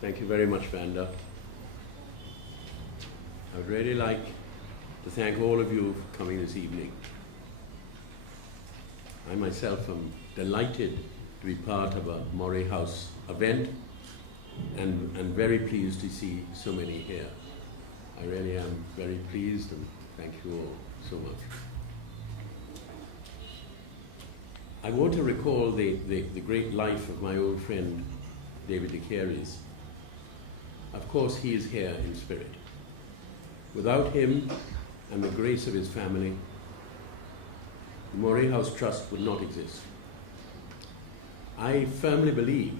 Thank you very much, Vanda. I would really like to thank all of you for coming this evening. I myself am delighted to be part of a Moray House event and very pleased to see so many here. I really am very pleased, and thank you all so much. I want to recall the great life of my old friend David de Carey's. Of course, he is here in spirit. Without him and the grace of his family, the Moray House Trust would not exist. I firmly believe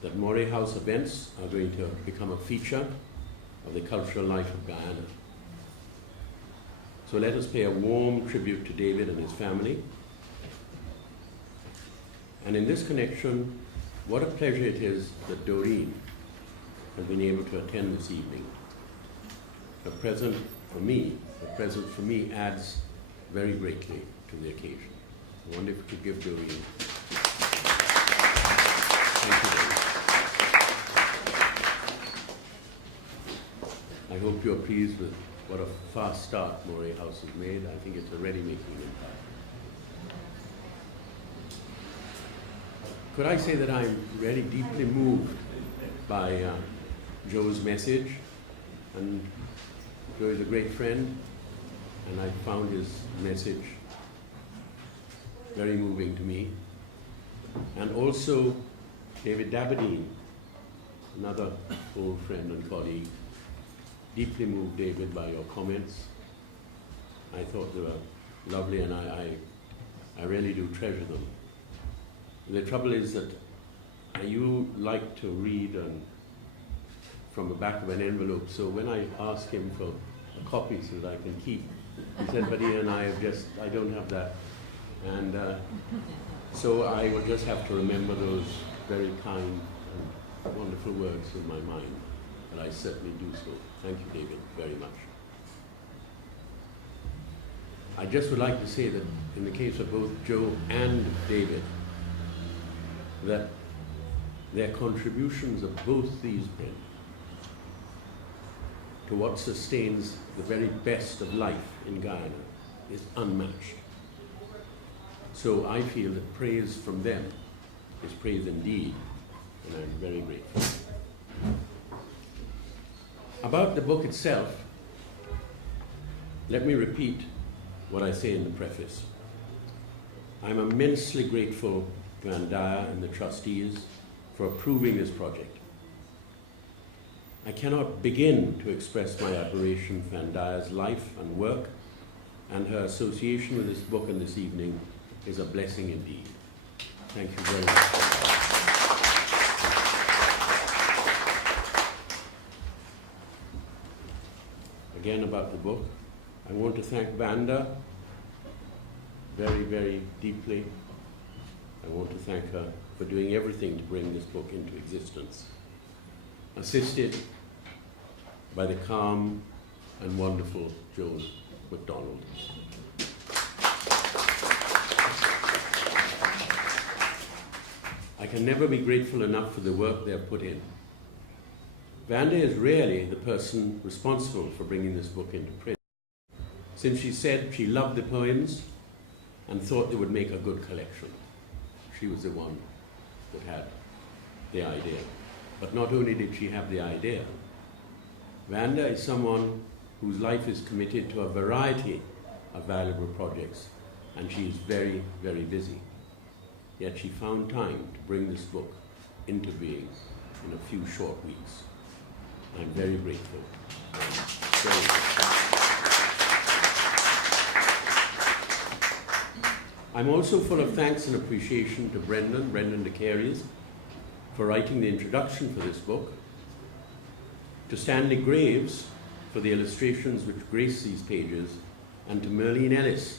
that Moray House events are going to become a feature of the cultural life of Guyana. So let us pay a warm tribute to David and his family. And in this connection, what a pleasure it is that Doreen has been able to attend this evening. Her presence for me adds very greatly to the occasion. I wonder if we could give Doreen. Thank you, Doreen. I hope you're pleased with what a fast start Moray House has made. I think it's already making an impact. Could I say that I'm really deeply moved by Joe's message, and Joe is a great friend, and I found his message very moving to me. And also David Dabadine, another old friend and colleague, deeply moved David by your comments. I thought they were lovely, and I really do treasure them. The trouble is that you like to read from the back of an envelope, so when I ask him for a copy so that I can keep, he said, but Ian and I don't have that. And so I will just have to remember those very kind and wonderful words in my mind, and I certainly do so. Thank you, David, very much. I just would like to say that in the case of both Joe and David, that their contributions of both these men to what sustains the very best of life in Guyana is unmatched. So I feel that praise from them is praise indeed, and I'm very grateful. About the book itself, let me repeat what I say in the preface. I'm immensely grateful to Andaya and the trustees for approving this project. I cannot begin to express my admiration for Andaya's life and work, and her association with this book and this evening is a blessing indeed. Thank you very much. Again, about the book, I want to thank Vanda very, very deeply. I want to thank her for doing everything to bring this book into existence, assisted by the calm and wonderful Joe MacDonald. I can never be grateful enough for the work they have put in. Vanda is really the person responsible for bringing this book into print, since she said she loved the poems and thought they would make a good collection. She was the one that had the idea. But not only did she have the idea, Vanda is someone whose life is committed to a variety of valuable projects, and she is very, very busy. Yet she found time to bring this book into being in a few short weeks. I'm very grateful. Very grateful. I'm also full of thanks and appreciation to Brendan de Carey's, for writing the introduction for this book, to Stanley Graves for the illustrations which grace these pages, and to Merlene Ellis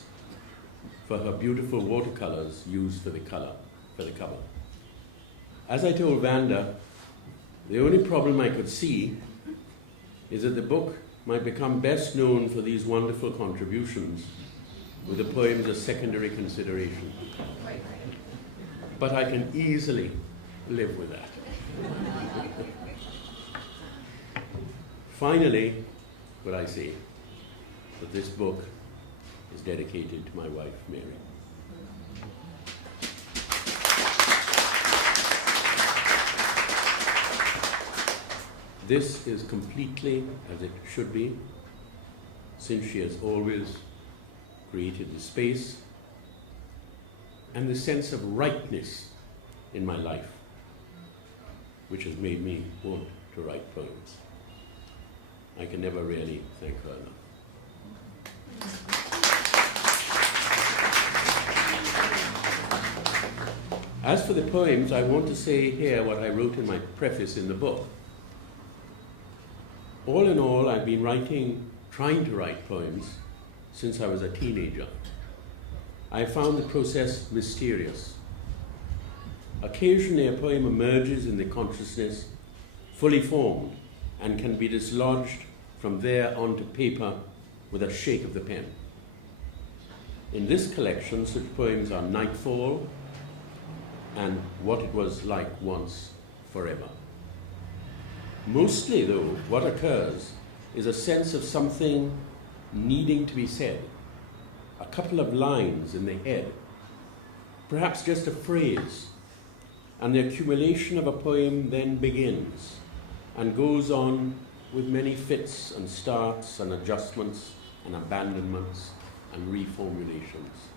for her beautiful watercolors used for the cover. As I told Vanda, the only problem I could see is that the book might become best known for these wonderful contributions, with the poems as secondary consideration. But I can easily live with that. Finally, what I say, that this book is dedicated to my wife, Mary. This is completely as it should be, since she has always created the space and the sense of rightness in my life, which has made me want to write poems. I can never really thank her enough. As for the poems, I want to say here what I wrote in my preface in the book. All in all, I've been trying to write poems since I was a teenager. I found the process mysterious. Occasionally a poem emerges in the consciousness, fully formed, and can be dislodged from there onto paper with a shake of the pen. In this collection, such poems are Nightfall and What It Was Like Once Forever. Mostly, though, what occurs is a sense of something needing to be said, a couple of lines in the head, perhaps just a phrase, and the accumulation of a poem then begins and goes on with many fits and starts and adjustments and abandonments and reformulations.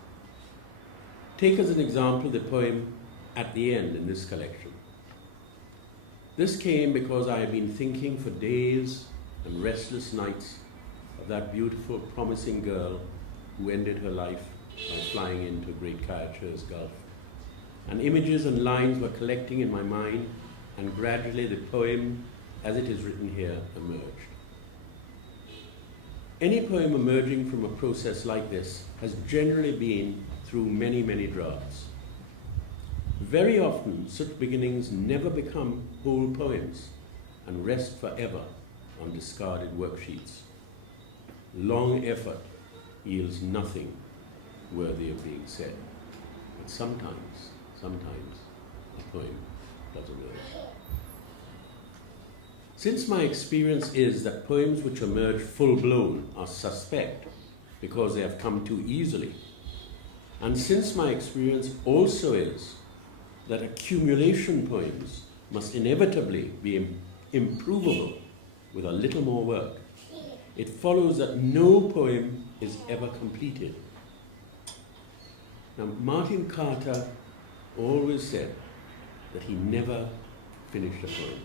Take as an example the poem At the End in this collection. This came because I have been thinking for days and restless nights of that beautiful, promising girl who ended her life by flying into Great Kayachur's Gulf. And images and lines were collecting in my mind, and gradually the poem, as it is written here, emerged. Any poem emerging from a process like this has generally been through many, many drafts. Very often, such beginnings never become whole poems and rest forever on discarded worksheets. Long effort yields nothing worthy of being said. But sometimes a poem does emerge. Since my experience is that poems which emerge full-blown are suspect because they have come too easily, and since my experience also is that accumulation poems must inevitably be improvable with a little more work, it follows that no poem is ever completed. Now, Martin Carter always said that he never finished a poem,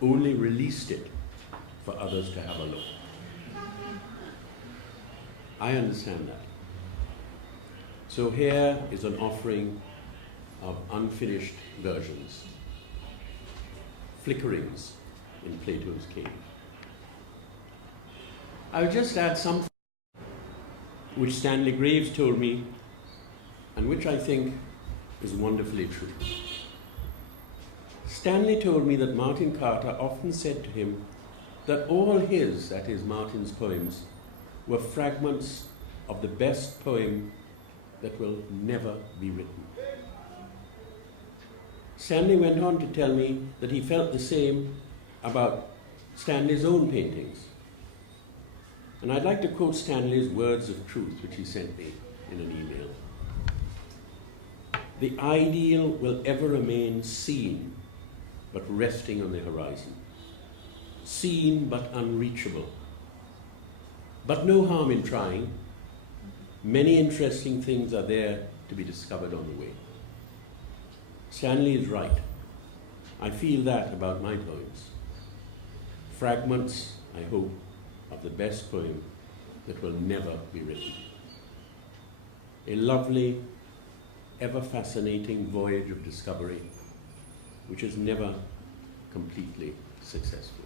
only released it for others to have a look. I understand that. So here is an offering of unfinished versions, flickerings in Plato's cave. I'll just add something which Stanley Graves told me and which I think is wonderfully true. Stanley told me that Martin Carter often said to him that all his, that is Martin's poems, were fragments of the best poem that will never be written. Stanley went on to tell me that he felt the same about Stanley's own paintings. And I'd like to quote Stanley's words of truth, which he sent me in an email. The ideal will ever remain seen, but resting on the horizon. Seen, but unreachable. But no harm in trying. Many interesting things are there to be discovered on the way. Stanley is right. I feel that about my poems. Fragments, I hope, of the best poem that will never be written. A lovely, ever-fascinating voyage of discovery, which is never completely successful.